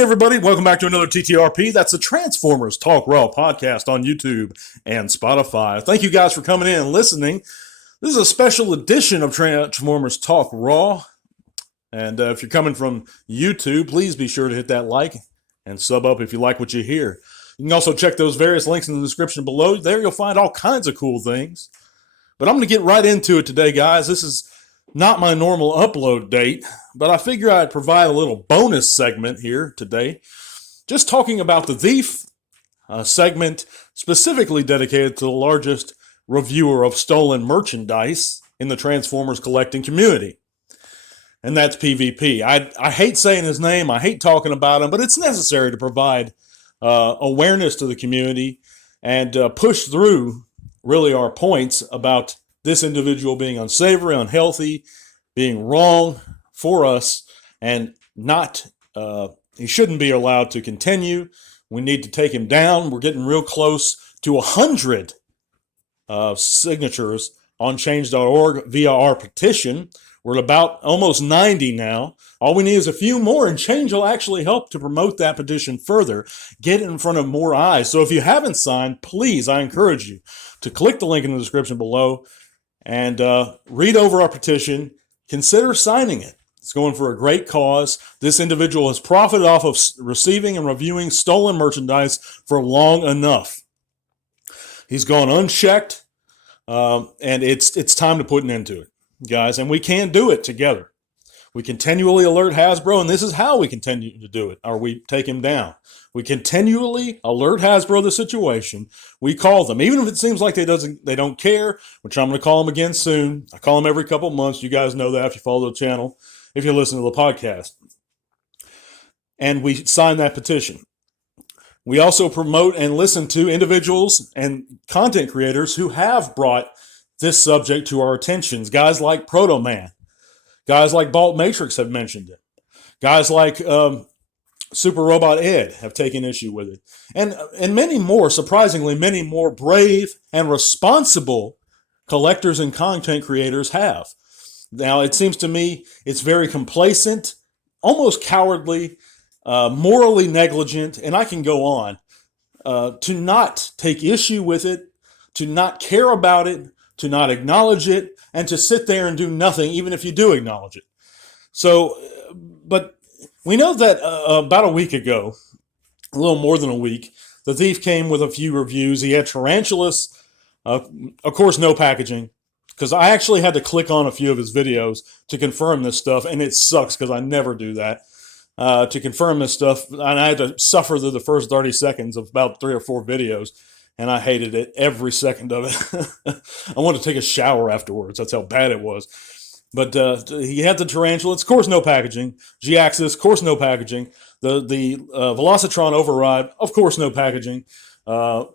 Hey everybody, welcome back to another TTRP. That's the Transformers Talk Raw podcast on YouTube and Spotify. Thank you guys for coming in and listening. This is a special edition of Transformers Talk Raw. And if you're coming from YouTube, please be sure to hit that like and sub up if you like what you hear. You can also check those various links in the description below. There you'll find all kinds of cool things. But I'm going to get right into it today, guys. This is not my normal upload date, but I figure I'd provide a little bonus segment here today, just talking about the Thief segment specifically dedicated to the largest reviewer of stolen merchandise in the Transformers collecting community, and that's PvP. I hate saying his name, I hate talking about him, but it's necessary to provide awareness to the community and push through really our points about this individual being unsavory, unhealthy, being wrong for us, and not, he shouldn't be allowed to continue. We need to take him down. We're getting real close to 100 signatures on change.org via our petition. We're at about almost 90 now. All we need is a few more, and Change will actually help to promote that petition further, get it in front of more eyes. So if you haven't signed, please, I encourage you to click the link in the description below and read over our petition. Consider signing it. It's going for a great cause. This individual has profited off of receiving and reviewing stolen merchandise for long enough. He's gone unchecked, and it's time to put an end to it, guys. And we can do it together. We continually alert Hasbro, and this is how we continue to do it, or we take him down. We continually alert Hasbro of the situation. We call them, even if it seems like they don't care, which I'm going to call them again soon. I call them every couple of months. You guys know that if you follow the channel, if you listen to the podcast. And we sign that petition. We also promote and listen to individuals and content creators who have brought this subject to our attentions. Guys like Proto Man. Guys like Bolt Matrix have mentioned it. Guys like Super Robot Ed have taken issue with it. And many more, surprisingly, many more brave and responsible collectors and content creators have. Now, it seems to me it's very complacent, almost cowardly, morally negligent, and I can go on, to not take issue with it, to not care about it, to not acknowledge it, and to sit there and do nothing, even if you do acknowledge it. So, but we know that about a week ago, a little more than a week, the Thief came with a few reviews. He had Tarantulas, of course, no packaging, because I actually had to click on a few of his videos to confirm this stuff, and it sucks because I never do that. To confirm this stuff, and I had to suffer through the first 30 seconds of about 3 or 4 videos, and I hated it, every second of it. I wanted to take a shower afterwards. That's how bad it was. But he had the Tarantulas, of course, no packaging. G-Axis, of course, no packaging. The Velocitron Override, of course, no packaging. The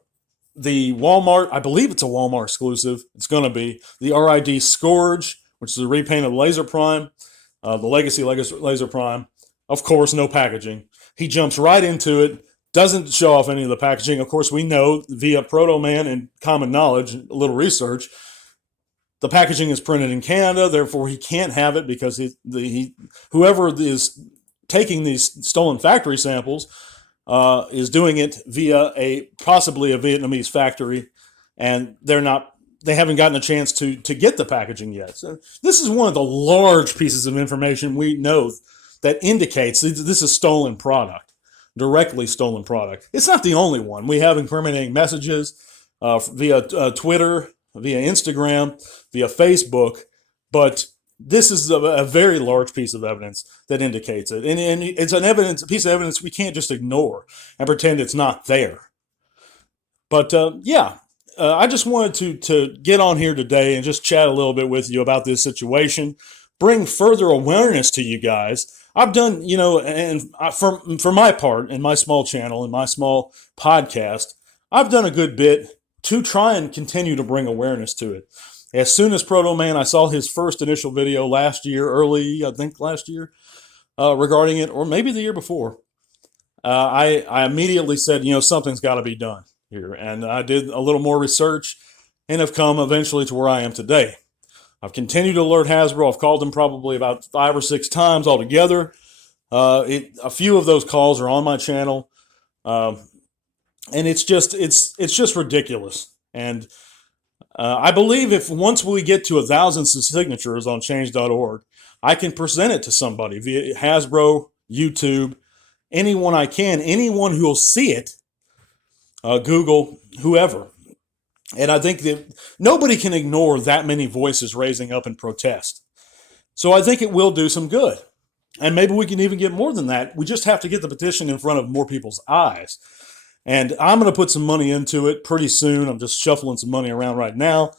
Walmart, I believe it's a Walmart exclusive. It's going to be. The RID Scourge, which is a repaint of Laser Prime. The Legacy Laser Prime, of course, no packaging. He jumps right into it. Doesn't show off any of the packaging. Of course, we know via Proto Man and common knowledge, a little research, the packaging is printed in Canada. Therefore, he can't have it because whoever is taking these stolen factory samples is doing it via possibly a Vietnamese factory, and they haven't gotten a chance to get the packaging yet. So this is one of the large pieces of information we know that indicates this is stolen product. Directly stolen product. It's not the only one. We have incriminating messages via Twitter, via Instagram, via Facebook, but this is a very large piece of evidence that indicates it. And it's a piece of evidence we can't just ignore and pretend it's not there. But I just wanted to get on here today and just chat a little bit with you about this situation, bring further awareness to you guys. I've done, and for my part, in my small channel, in my small podcast, I've done a good bit to try and continue to bring awareness to it. As soon as Proto Man, I saw his first initial video last year, regarding it, or maybe the year before, I immediately said, something's got to be done here. And I did a little more research and have come eventually to where I am today. I've continued to alert Hasbro. I've called them probably about 5 or 6 times altogether. A few of those calls are on my channel, and it's just ridiculous. And I believe if once we get to 1,000 signatures on change.org, I can present it to somebody via Hasbro, YouTube, anyone I can, anyone who will see it, Google, whoever. And I think that nobody can ignore that many voices raising up in protest. So I think it will do some good. And maybe we can even get more than that. We just have to get the petition in front of more people's eyes. And I'm going to put some money into it pretty soon. I'm just shuffling some money around right now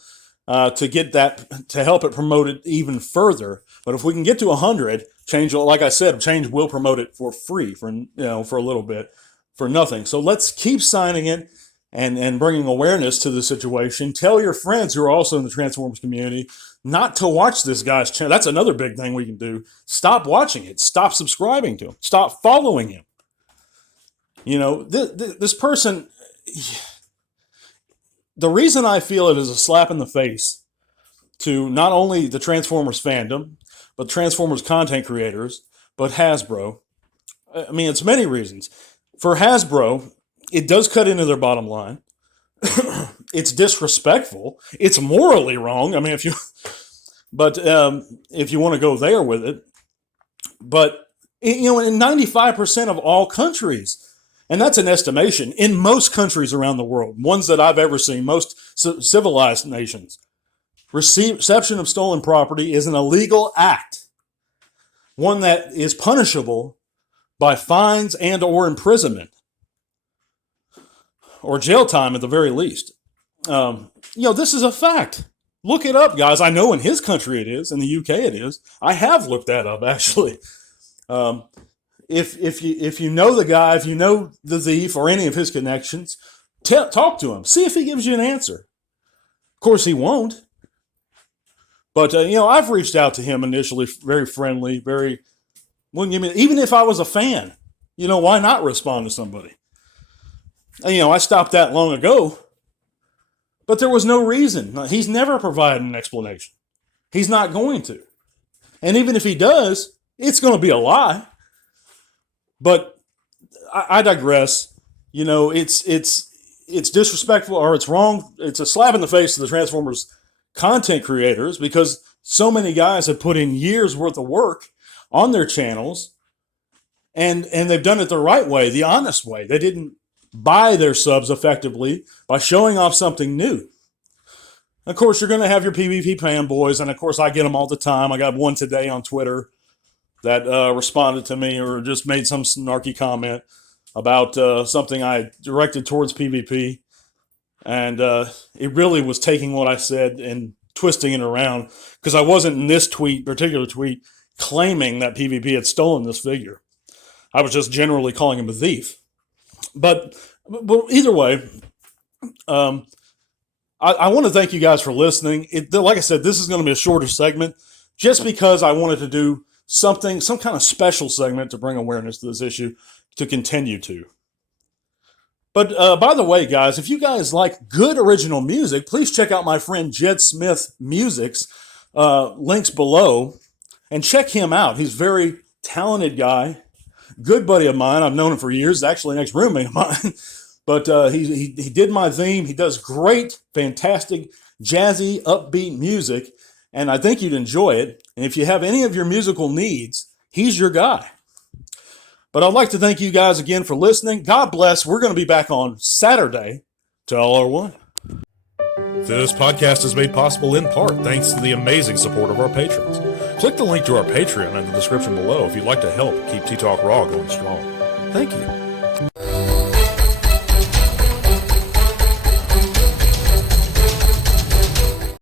to get that, to help it promote it even further. But if we can get to 100, Change, like I said, Change will promote it for free, for a little bit, for nothing. So let's keep signing it and bringing awareness to the situation. Tell your friends who are also in the Transformers community not to watch this guy's channel. That's another big thing we can do. Stop watching it. Stop subscribing to him. Stop following him. This person, the reason I feel it is a slap in the face to not only the Transformers fandom, but Transformers content creators, but Hasbro. I mean, it's many reasons. For Hasbro, it does cut into their bottom line. It's disrespectful. It's morally wrong. I mean, if you want to go there with it, but in 95% of all countries, and that's an estimation, in most countries around the world, ones that I've ever seen, most civilized nations, reception of stolen property is an illegal act, one that is punishable by fines and or imprisonment, or jail time at the very least. This is a fact. Look it up, guys. I know in his country it is. In the UK it is. I have looked that up, actually. If you know the guy, if you know the thief or any of his connections, talk to him. See if he gives you an answer. Of course, he won't. But, I've reached out to him initially, very friendly, even if I was a fan, why not respond to somebody? I stopped that long ago, but there was no reason. He's never provided an explanation. He's not going to. And even if he does, it's going to be a lie. But I digress. It's disrespectful, or it's wrong. It's a slap in the face to the Transformers content creators, because so many guys have put in years worth of work on their channels, and they've done it the right way, the honest way. They didn't buy their subs effectively by showing off something new. Of course, you're going to have your PvP fanboys, and of course, I get them all the time. I got one today on Twitter that responded to me or just made some snarky comment about something I directed towards PvP. And it really was taking what I said and twisting it around, because I wasn't in this particular tweet, claiming that PvP had stolen this figure. I was just generally calling him a thief. But either way, I want to thank you guys for listening. Like I said, this is going to be a shorter segment just because I wanted to do some kind of special segment to bring awareness to this issue to continue to. But by the way, guys, if you guys like good original music, please check out my friend Jed Smith Music's links below and check him out. He's a very talented guy, good buddy of mine. I've known him for years, actually an ex-roommate of mine. But he did my theme. He does great, fantastic, jazzy, upbeat music, and I think you'd enjoy it. And if you have any of your musical needs, he's your guy. But I'd like to thank you guys again for listening. God bless. We're going to be back on Saturday to LR1. This podcast is made possible in part thanks to the amazing support of our patrons. Click the link to our Patreon in the description below if you'd like to help keep T-Talk Raw going strong. Thank you.